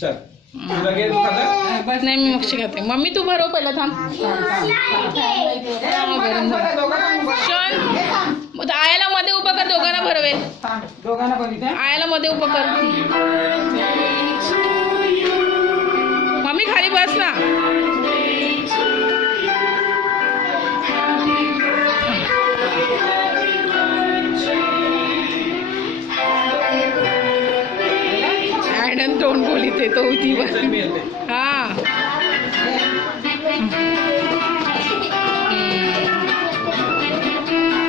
चल तुला घे तू खाता नाही मी मक्षी खाते. मम्मी तू भरव पहिला थांब. क्षण आयाला मध्ये उभं कर. दोघांना भरवेल. दोघांना बघितलं आयाला मध्ये उभं कर. मम्मी खाली बस ना. I don't बोलिते तो होती बस.